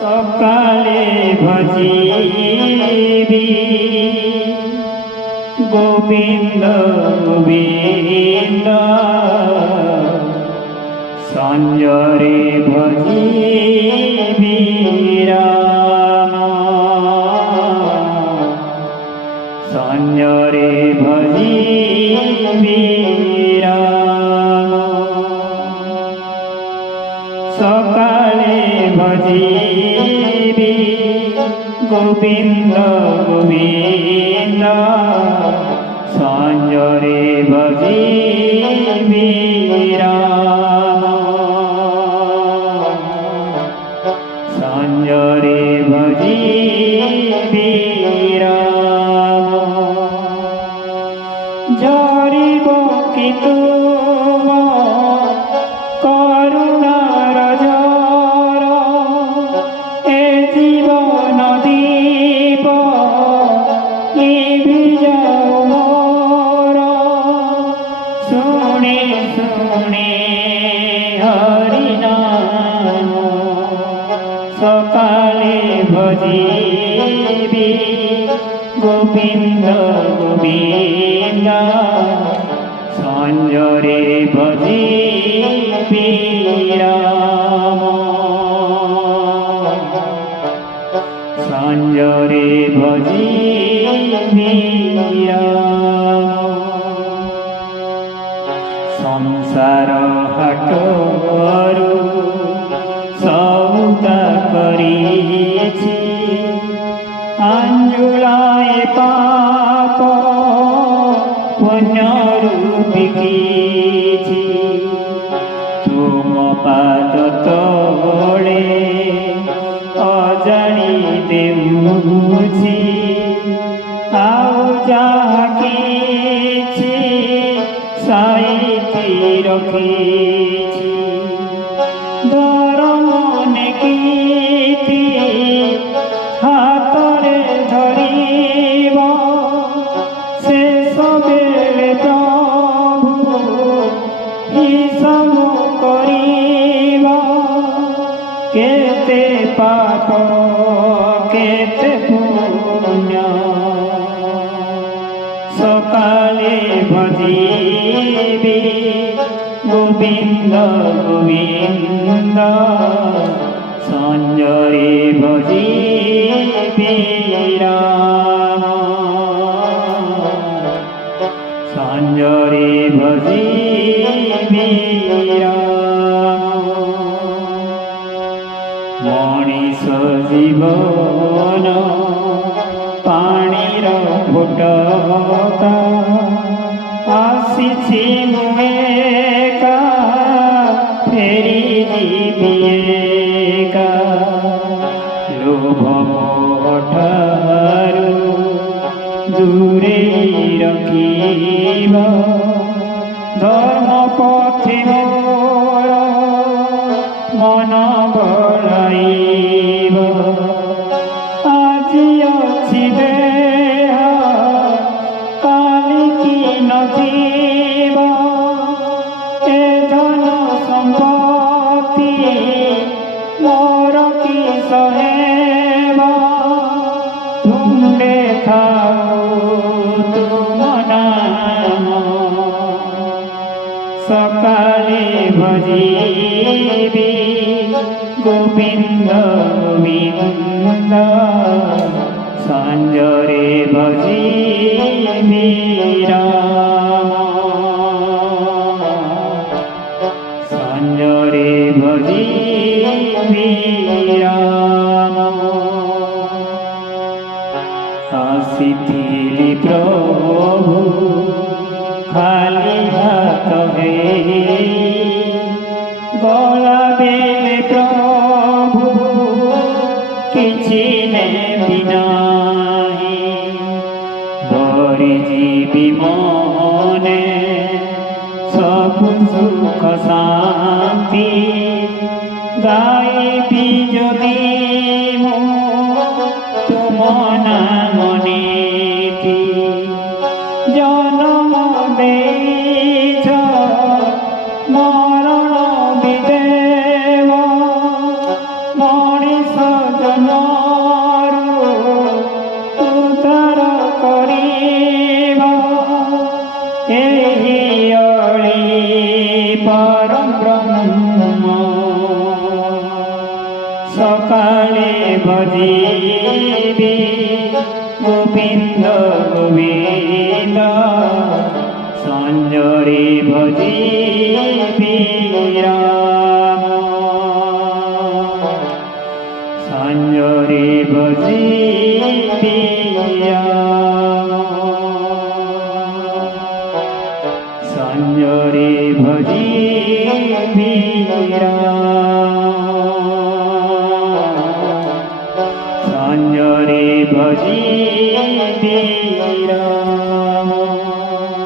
সকালে ভজিবি গোবিন্দ গোবিন্দ, সঞ্জরে ভজিবি রাম, সঞ্জরে ভজিবি রাম। সকালে ভজিবি গোবিন্দ গোবিন্দ, সঞ্জরে ভজিবি রাম, সঞ্জরে ভজিবি রাম। ঝরিব কি তুম করুণার ঝড়, এ জীবন দীপ নিভি যাও মোর। শুনে শুনে হরি নাম, সকালে ভজিবি গোবিন্দ গোবিন্দ, সঞ্জরে ভজিবি রাম, সঞ্জরে ভজিবি রাম। সংসার হাটরু সৌদা করিছি, আঞ্জুলায় পাপ পুণ্যরু বিকিছি। তুম পাদ তলে অজানি দেউছি, আউ যাহা কিছু সাইতি রখিছি। ধর্মনে কীর্তি হাতরে ধরিব, শেষ বেলে প্রভু হিসাব করিব। কেতে পাপ কেতে পুণ্য, সকালে ভজিবি গোবিন্দ গোবিন্দ, সঞ্জরে ভজিবি রাম, সঞ্জরে ভজিবি রাম। মଣିষ জীবন পাଣିর ଫୋଟକା, ଆସିଛି ମୁଁ ଏକା ଫେରି ଯିବି ଏକା। ଲୋଭ ମୋଠାରୁ ଦୂରେଇ ରଖିବ, ଧର୍ମ ପଥେ ମୋର ମନ ବଳାଇବ। ଆଜି ଅଛି ଦେହ କାଲିକି ନଥିବ, ଏ ଧନ ସମ୍ପତ୍ତି ମୋର କିସ ହେବ। ତୁଣ୍ଡେ ଥାଉ ତୁମ ନାମ, ସକାଳେ ଭଜିବି ଗୋବିନ୍ଦ ଗୋବିନ୍ଦ, ସଞ୍ଜରେ ଭଜିବି ରାମ, ସଞ୍ଜରେ ଭଜିବି ରାମ। ଆସିଥିଲି ପ୍ରଭୁ ଖାଲି ହାତ ହେଇ, ଗଲା ବେଲେ ପ୍ରଭୁ କିଛି ନେବି ନାହିଁ। ଭରି ଯିବି ମନେ ସବୁ ସୁଖ ଶାନ୍ତି, ଗାଇବି ଯଦି ମୁଁ ତୁମ ନାମ ନୀତି। ଜନମ ଦେଇଛ ମରଣ ବିଦେବ, ମଣିଷ পরম ব্রহ্ম সকালে ভজিবি গোবিন্দ গোবিন্দ সঞ্জরে ভজিবি রাম সঞ্জরে ভজিবি রাম সঞ্জরে ভজিবি